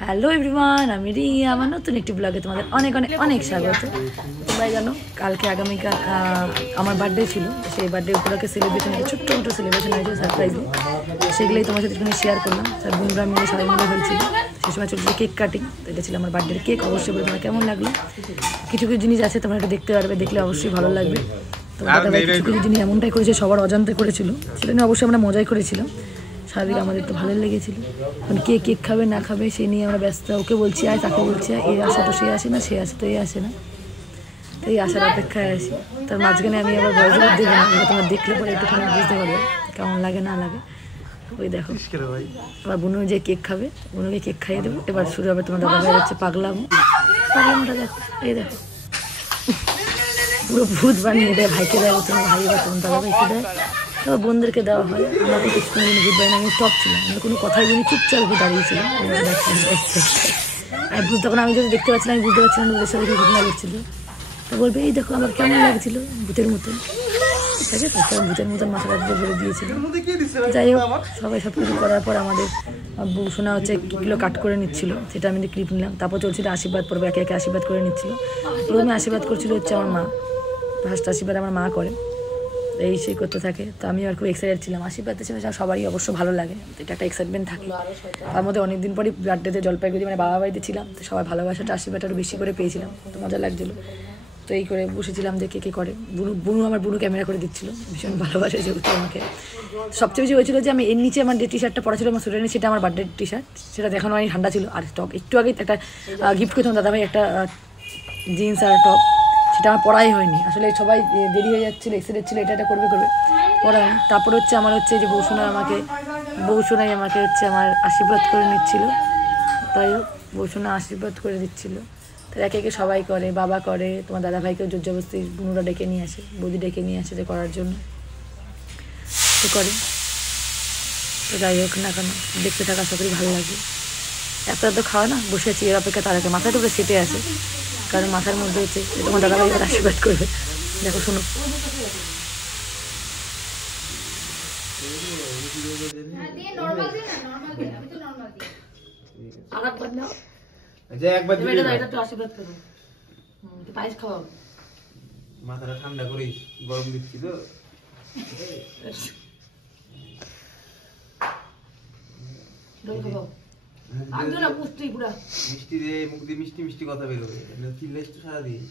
Hello everyone, আমি রিয়া। আমার নতুন একটি ব্লগে তোমাদের অনেক অনেক অনেক স্বাগত। তোমরা জানো কালকে আগামীকাল আমার বার্থডে ছিল, সেই বার্থডে উপলক্ষে সেলিব্রেশন, ছোট্ট ছোটো সেলিব্রেশন হয়েছে সারপ্রাইজলি। সেগুলোই তোমার সাথে একটুখানি শেয়ার করলাম। স্যার বন্ধুরা মিলে সবাই মিলে হয়েছিল। সেই সময় চলছিল কেক কাটিং, তো এটা ছিল আমার বার্থডের কেক। অবশ্যই বলে তোমার কেমন লাগলো। কিছু কিছু জিনিস আছে তোমরা একটু দেখতে পারবে, দেখলে অবশ্যই ভালো লাগবে। তোমার কিছু কিছু জিনিস এমনটাই করেছে, সবার অজান্তে করেছিল, সেটা নিয়ে অবশ্যই আমরা মজাই করেছিলাম। সারাদিকে আমাদের তো ভালোই লেগেছিল। কারণ কে কেক খাবে না খাবে সেই নিয়ে আমরা ব্যস্ত। ওকে বলছি আয়, তাকে বলছি আয়, এ আসে তো সে আসে না, সে আসে তো এ আসে না, তো এই আসার অপেক্ষায় আসি। তার মাঝখানে আমি আবার ভয়েস ওভার দেবো না, তোমরা দেখলে পরে একটুখানি বুঝতে পারবে কেমন লাগে না লাগে। ওই দেখো আবার বুনু যে কেক খাবে, বুনুকে কেক খাইয়ে দেবো। এবার শুরু হবে তোমার দাদা ভাই হচ্ছে পাগলামটা। দেখো এই দেখো পুরো ভূত বানিয়ে দেয়। ভাইকে দেয়, তোমার ভাই বা তোমার দাদা ভাইকে দেয়, তারপর বোনদেরকে দেওয়া হয়। আমরা তো কিছু ভূত বাড়ি না, আমি স্টপ ছিলাম, আমরা কোনো কথাই বলি, চুপচাপ হয়ে দাঁড়িয়েছিলাম। আর তখন আমি যদি দেখতে পাচ্ছিলাম, আমি বুঝতে পারছিলাম ওদের সাথে কি ঘটনা ঘটছিল। তো বলবে এই দেখো আমার কেমন লাগছিল, ভূতের মতন। ঠিক আছে, তখন ভূতের মতন মাথা কাটতে বলে দিয়েছিল। যাই হোক, সবাই সব কিছু করার পর আমাদের শোনা হচ্ছে কিগুলো কাট করে নিচ্ছিল, সেটা আমি ক্লিপ নিলাম। তারপর চলছিল আশীর্বাদ পর্ব, একে একে আশীর্বাদ করে নিচ্ছিল। প্রথমে আশীর্বাদ করছিল হচ্ছে আমার মা, ফার্স্ট আশীর্বাদ আমার মা করে, এই সেই করতে থাকে। তো আমি আর খুব এক্সাইটেড ছিলাম। আশীর্বাদের সময় সবারই অবশ্য ভালো লাগে, এটা একটা এক্সাইটমেন্ট থাকে। তার মধ্যে অনেকদিন পরই বার্থডেতে জলপাইগুড়ি মানে বাবা বাড়িতে ছিলাম, তো সবাই ভালোবাসাটা আশীর্বাদটা আরও বেশি করে পেয়েছিলাম, তো মজা লাগছিলো। তো এই করে বসেছিলাম যে কে করে। বুনু ক্যামেরা করে দিচ্ছিল, ভীষণ ভালোবাসে যেহেতু আমাকে। সবচেয়ে বেশি হয়েছিল যে আমি এর নিচে আমার যে টি শার্টটা পরা ছিল আমার স্টুডেন্টের, সেটা আমার বার্থডে টি শার্ট, সেটা দেখানো অনেক ঠান্ডা ছিল। আর টপ একটু আগে একটা গিফট করতাম দাদাভাই, একটা জিন্স আর টপ, সেটা আমার পড়াই হয়নি আসলে। সবাই দেরি হয়ে যাচ্ছিলো, এক্সাইটেড ছিল এটা করবে পড়াই। তারপর হচ্ছে আমার হচ্ছে যে বৌসোনাই আমাকে হচ্ছে আমার আশীর্বাদ করে নিচ্ছিল। তাই হোক, বৌসোনা আশীর্বাদ করে দিচ্ছিলো। তো একে একে সবাই করে, বাবা করে, তোমার দাদাভাইকেও জোর জবরদস্তি বুনুরা ডেকে নিয়ে আসে, বৌদি ডেকে নিয়ে আসে যে করার জন্য, তো করে। তো যাই হোক না কেন, দেখতে থাকা আশা করি ভালো লাগে। এত খাওয়া না, বসে আছি এর অপেক্ষা, তার আগে মাথাটা পুরো সেটে আসে, কারণ মাথার মধ্যে হচ্ছে তোমার দাদাভাই এবার আশীর্বাদ করবে। দেখো শোনো, মাথাটা ঠান্ডা করিস, গরম দিচ্ছি তো। মিষ্টি রে, মুখ দিয়ে মিষ্টি মিষ্টি কথা বেরোবে, চিল্লাইস তো সারাদিন।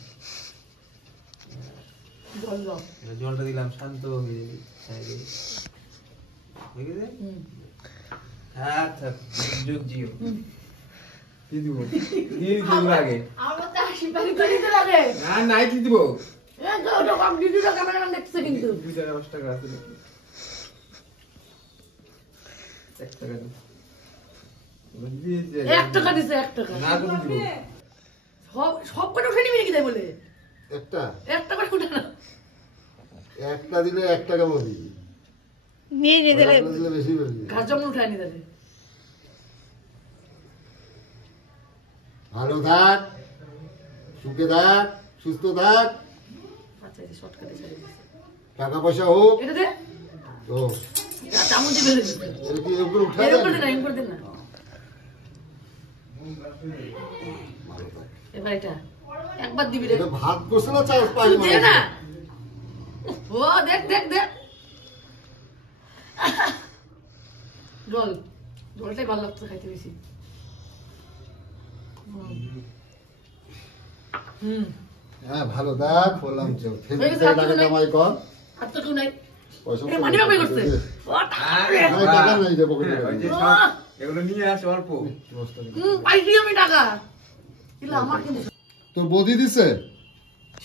জলটা দিলাম, শান্ত হয়ে গেছে। আচ্ছা যোগ জিও কি দিব, আগে নাই কি দিব, কিন্তু 2 টাকা 5 টাকা আছে নাকি, 1 টাকা দিন, 1 টাকা দিছে, 1 টাকা না কোন দিব, সব কটা উঠে নিবি নাকি? তাই বলে একটা 1 টাকা উঠে না, একটা দিলে 1 টাকা মতি নিয়ে দিলে বেশি বেশি ঘাস জমা উঠায় নি তাহলে। ভালো থাক, সুখে থাক, সুস্থ থাক, আচ্ছা এই শর্টকাটে চলে গেছে, টাকা পয়সা হোক। এটা দে তো চামচ দিয়ে বেরে দিতে, এর কি উপরে উঠা এর যায়? উপর দে না, এর উপর দে না। এবার এটা একবার দিবি রে, এটা ভাত করছ না চাল পাই দে না। ও দেখ দেখ দেখ, জলটাই ভালো লাগতো খাইতে বেশি। হ্যাঁ ভালো থাক, বললাম চল ফেসবুক থেকে টাকা কামাই কর। আর তো কেউ নাই, পয়সা এ মানি বাবাই করতে। ও টাকা নাই যে পকেটে। এগুলো নিয়ে আসো অল্প, পাইছি আমি টাকা, কিন্তু আমার কিন্তু তোর বৌদি দিছে,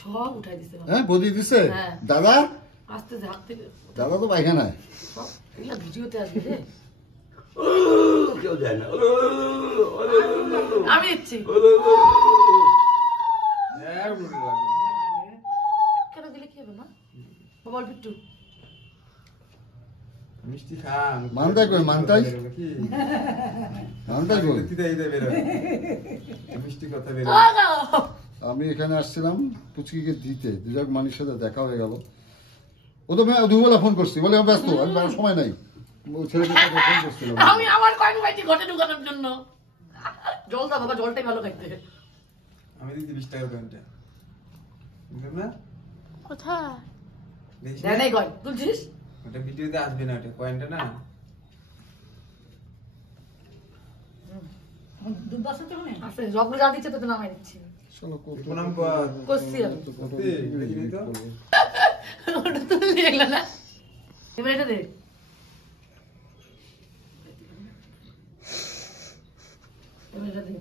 সব উঠাই দিছে। হ্যাঁ বৌদি দিছে। হ্যাঁ। দাদা আস্তে হাত থেকে দাদা তো পায়খানায়, সব এগুলা ভিডিওতে আসবে রে, কেউ যায় না, আমি দিচ্ছি। কেন দিলে কি হবে না বাবা? বিট্টু মিষ্টি খা, মানতাই কই, মানতাই কি মানতাই কই, মিষ্টি কথা বেরো। আমি এখানে আসছিলাম পুচকিকে দিতে, দুজাক মানির সাথে দেখা হয়ে গেল। ও তো দুবেলা ফোন করছি, বলে আমি ব্যস্ত, আমি সময় নাই, ছেলেকে ফোন করছিলাম। আমি আমার কয়েক বাইটি ঘটে ঢুকানোর জন্য জল দাও বাবা, জলটাই ভালো খাইতে। আমি দিদি 20 টাকার কয়েনটা বুঝলেন না কোথায় দেখিস দেয় না? নাই কয় তুলছিস? ওটা ভিডিওতে আসবে না, ওটা কয়েনটা না দুধ বাসা তো মনে আছে, যখন যা দিচ্ছে তো নামাই দিচ্ছি। চলো প্রণাম কর করছি আমি। সত্যি দেখিনি তো ওটা তো দেখলে না, এবার এটা দে। এবার এটা দে,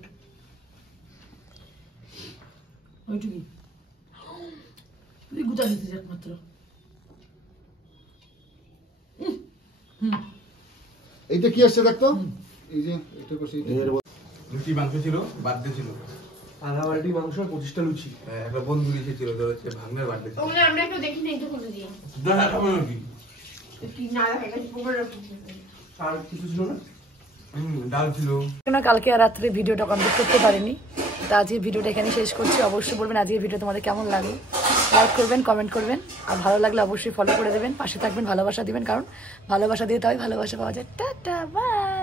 ওইটুকুই তুই গুটা দিতেছিস একমাত্র। এইটা কি আসছে দেখতো, এই যে এটা করছি লুচি মাংস ছিল, বার্থডে ছিল, আধা বালতি মাংস আর 25টা লুচি। একটা বন্ধু এসেছিল, তো হচ্ছে ভাগ্নের বার্থডে ছিল। ওগুলো আমরা একটু দেখি না, একটু করে দিই। দেখা খাবে নাকি? কি না দেখা গেছে পুরো আর কিছু ছিল না? ডাল ছিল। কালকে আর রাত্রে ভিডিওটা কমপ্লিট করতে পারিনি, তো আজকে ভিডিওটা এখানে শেষ করছি। অবশ্যই বলবেন আজকের ভিডিও তোমাদের কেমন লাগলো, লাইক করবেন, কমেন্ট করবেন, আর ভালো লাগলে অবশ্যই ফলো করে দেবেন, পাশে থাকবেন, ভালোবাসা দিবেন, কারণ ভালোবাসা দিয়ে তবে ভালোবাসা পাওয়া যায়। Tata bye.